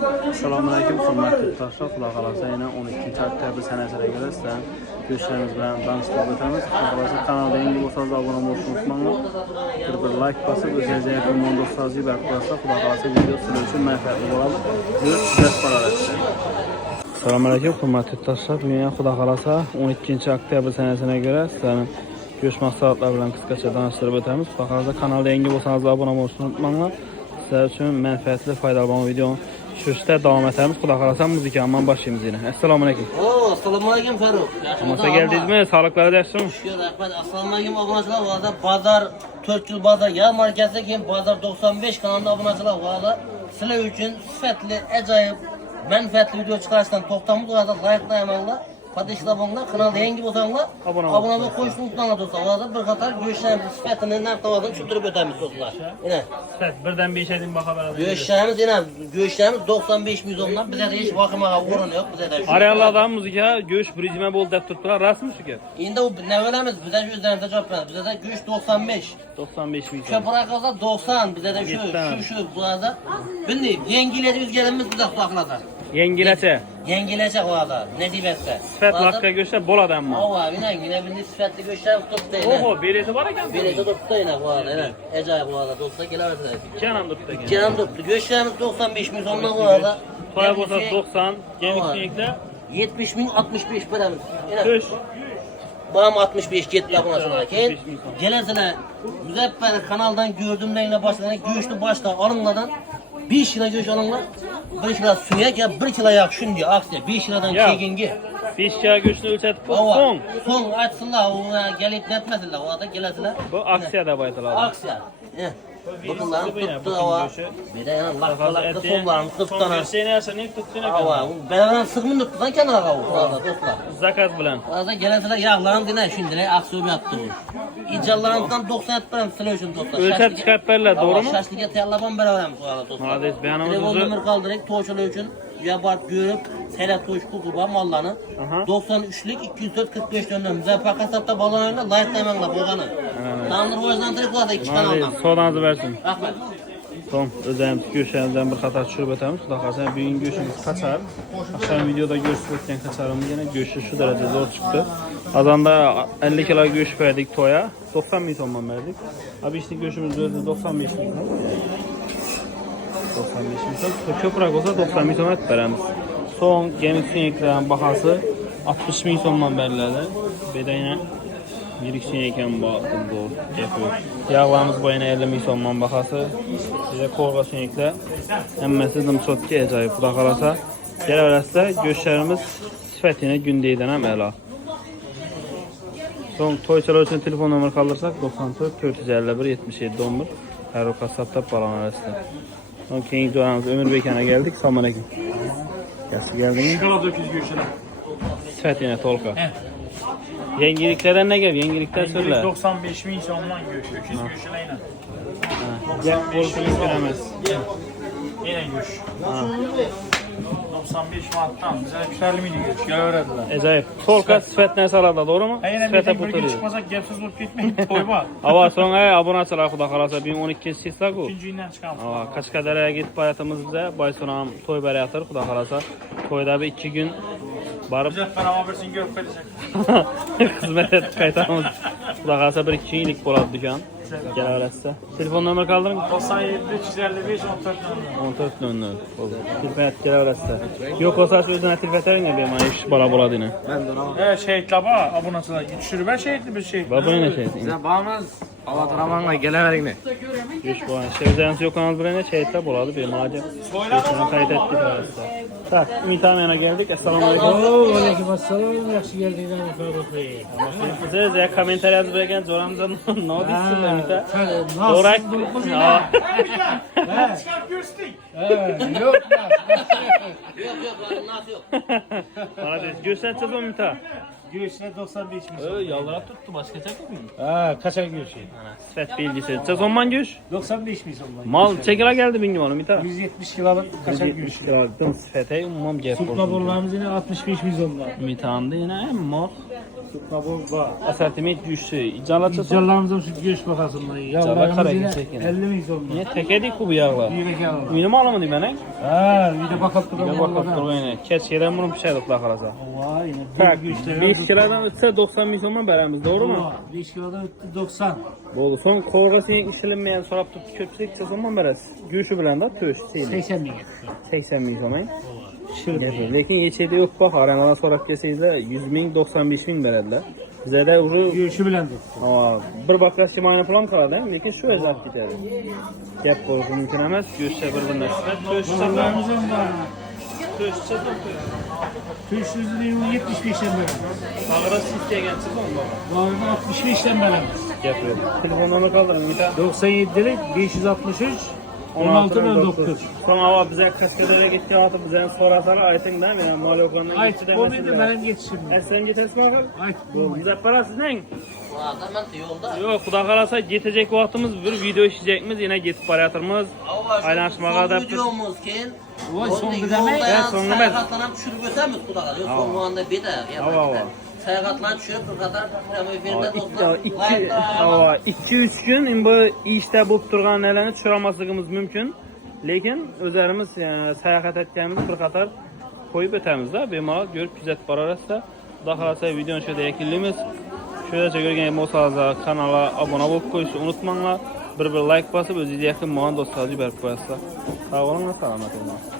Selamünaleyküm, hörmətli dostlar. Qulaq asasınız. Yine 12-ci oktyabr sənəsinə görə sizə görüşlərimiz və danışıq etəmiz. Arkadaşlar kanalda yeni olsanız abone olmayı unutmayın. Bir like basıb özünüzə yaxın dostlarınızı bərqərar qulaq asasınız video sizin üçün mənfəətli olar. Görüşürüz barədə. Selamünaleyküm, hörmətli dostlar. Bugün qulaq asasınız 12-ci oktyabr sənəsinə görə sizlərin görüşmək saatları ilə qısqaça danışdırıb etəmiz. Baxarsa kanalda yeni olsanız abone olmayı unutmayın. Sizler üçün mənfəətli, faydalı videonun sürüşdə davam etəmiz. Qulaq asasınız müzikamdan başlayımız yine. Esselamualeyküm. Assalamualeyküm Faruk. Amasa geldiniz mi? Sağlıkları dersin mi? Şükür Ahmet. Assalamualeyküm abonacılar. Bu arada Bazar 4 yıl Bazar yer markası kim? Bazar 95 kanalında abonacılar var. Sizler için sıfatlı, acayip, menfaatli video çıkarsan toxtamız bu arada like'layamalılar. Patateşler bunlar. Kanalda yeni olsanlar abone olmayı koştuğunuzdan dostlar. Bu arada bir kadar görüşlerimiz sıfatını ne yaptığını çüttürüp ötemiz dostlar. Yine. Sıfat birden bir şeyden bakabiliriz. Görüşlerimiz 95 milyondan bize de hiç bakımağa uğrun yok. Bize de. Arayalardan müzika görüş prizme bol dep tuttular. Rast mı şükür? Şimdi o ne veremiz bize şu üzerinde cevap ver. Bize de güç 95. 95 milyon. Köpüraklarda 90 bize de şu burada. Bilmiyorum yengileri biz gelimiz bize sakladı. Yengileçe. Yengilecek o arada ne diyeyse. Sıfat lakka görüşler bol adam mı? O var yine bindi sıfatlı göçler tuttu yine. Oho birisi var ya. Birisi tuttu yine bu arada evet. Acayip bu arada dostlar gelebilirler. Kenan tuttu. Kenan tuttu. Göçlerimiz 95 milyondan bu arada. Toya bosa 90. Gemik sürekli. 70 bin 65 paramız. Düş. Bağım 65 gitti buna sonra. Gelesine müzefferi kanaldan gördüğümden yine başlayan göğüşlü başta alınmadan 1 kilo göğüş alınlar. 1 kilo suya ya 1 kilo yak şun diye aksine 1 kilodan çekingi. 5 kilo göğüşünü ölçetip son. Son açsınlar o gelip netmediler o arada gelesine. Bu aksiyada baytılar. Aksiya. Bakınlarını tuttu hava. Bir de yani lakka sonlarını tuttu. Sen yersen ilk tuttuğuna hava. Ben sıkımını tuttu lan kenara kavu. Dostlar. Zakat bilen. Arada gelesine yağlarını dinle şimdi aksiyon yaptı bu. İcallarından 90 etmem solution dostlar. Ölçep çıkartlarlar doğru mu? Şaşlık telaban beraber bu arada dostlar. Maalesef Telefon beyanımızı. numara kaldırıp toşulu için yabart görüp selet toşku kuba mallarını 93'lük 204 45 dönümümüze pakasapta balonuyla light demenle boğanı. Tanrı hoşdan tırıkladı iki kanaldan. Sonanızı versin. Rahmet. Son özəyimiz görüşlərimizdən bir xatar düşürüb etəmiz. Xudaqasına bugün görüşümüz kaçar. Akşam videoda görüşüb etkən kaçarımız yine görüşü şu derece zor çıktı. Azanda 50 kilo görüş verdik toya. 90 bin tonman verdik. Abi işte görüşümüz özü 95 bin ton. 95 bin ton. Köpürak olsa 90 bin ton et verəmiz. Son gemik sünyeklərin baxası 60 bin tonman verirlərdi. Bir də yine Yirik sünyekən baxdım bu gəpir. Yağlarımız boyuna 50 milyondan baxası. Bizə korğa sünyeklə əmməsi dımçotki əcayib qulaq arasa. Gələ verəsdə görüşlərimiz sifətinə gündəydənəm əla. Son toyçalar üçün telefon nömrə qaldırsaq 94 451 77 11 hər o kasabda balan arasında. Son keyinci oranımız Ömür Beykənə gəldik. Salam aleyküm. Yaxşı gəldiniz. Şokolad öküz görüşürüz. Sifətinə tolqa. Yengiliklerden ne gel? Yengilikler söyle. 95 bin ondan görüşü. Öküz görüşüne yine. Gel korkunuz göremez. Yine görüş. 95 Mart'tan bize güzel miydi görüş. Gel öğrendiler. Acayip. Tolka sifetine sararda doğru mu? Yine Sifete bir gün puturuyor. çıkmasak gepsiz bulup gitmeyin. Toyba. Ava son abone açılar kuda kalasa 1012 sistak o. İkinci inden çıkalım. Ava kaç kadaraya gidip hayatımızda bay sonam toy bere yatır kuda kalasa. Toyda bir 2 gün barıp Bize fena versin görüp verecek. hizmet et kaytamız. Kuda kalasa bir 2 iyilik boladı dükkan. Gel arasında. Telefon numara kaldırın. 97 355 14 14 00. Tilfet gel arasında. Yok olsa özüne tilfeterin ne benim iş bala boladı yine. Evet şehitler var. Abonasılar. Şürüben şehitli bir şehit. Baba ne şey? Bize bağımız Avataраmanla gelemedik mi? Güç bu an. Sevzeniz yok kanal birine şehitler boladı benim acı. Geçen kayıt ettik arasında. Tak, İmitamiyan'a geldik. Esselamu aleyküm. Aleykümselam, yaxşı gəldiniz Faruk Bey. Siz ya komentar yazıp bırakın zoramıza ne oldu sizin Emita? Nasıl Zorak. durumuz Çıkart görsün. Yok, Yok nasıl yok. Bana diyor, göstereceğiz o Emita. Göğsüne 95 bin. Yallara tuttu, başka çakır mıyım? Ha, kaça görüşeyim? Sifet bilgisi. Sezonman göç. 95 bin sonunda. Mal çekila geldi bilgim onu Emita. 170 kiloluk kaçak görüşüyor. Aldım sifete ummam gep Tutma borularımız yine 65 milyonlar. Emita'nda yine mor. Kabul var. Asortiment güçlü. İcalaçı İcallarımızın şu göğüs bakasında. Yağlarımız yine 50 miyiz onlar? Niye tekedik bu yağlar? Yürek yağlar. Benim alımı değil ben. Ha, bir de bakıp Bir bakıp durmayın. Keşkeden bunu pişirdik la kalasa. Vay yine Tak, bir güçleri. 5 kilodan ötse 90 milyondan beremiz, doğru mu? 5 kilodan öttü 90. Boldu. Son korgasını işilinmeyen sorap tutup köpçülük çözümden beresiz. Güçü bilen de töş. 80 bin. 80 milyon ay. Şırın. Lekin yeçeyde yok bak, aramadan sonra keseydi 100 bin, 95 bin berediler. Bize de uru Göğüşü bilen tuttu. bir baklaş şimayını falan kaldı. Lekin şu ezat giderdi. Gep boyucu mümkün emez. Göçse bir birleştirme. Töş çözüm. Yağlarımızın var. Töş çözüm. 575'ten beri. Ağıra siteye geçsin baba. Bu arada 65'ten beri. Yapıyor. Telefonunu kaldırın bir tane. 97'lik 563 16.9. Sonra hava bize kaskadere gitti atı bize sonrasını aytın değil mi? Yani Malokan'ın Ay gitti bu demesi muydu de. benim geçişim. Sen gitesmi akıl? Ay Bu bize parası ne? Valla ben yolda. Yok, Xudo kalasa yetecek vaktimiz bir video işleyecekmiz, yine gitip baratırmız. Aylanışmağa da videomuz keyin. Vay, son bir yolda demek. yani son demek. sayahatlanıp düşürüp ötemiz Xudo kalasa. Yok son anda bir de. Hava hava. Sayahatlan düşürüp bir kadar efirde dostlar. 2-3 gün bu işte bulup durgan nelerini düşüremezligimiz mümkün. Lekin özlerimiz yani sayahat etkenimiz bir kadar koyup ötemiz da. Bemalol görüp güzet bararsa. Xudo kalasa videonun şöyle ekilimiz. Şöyle görgen olsanız kanala abone olup koyuşu unutmanglar. Bir like basıp özünüze yakın muğan dostlarınızı berip koyasınlar. Sağ olun ve selamet olun.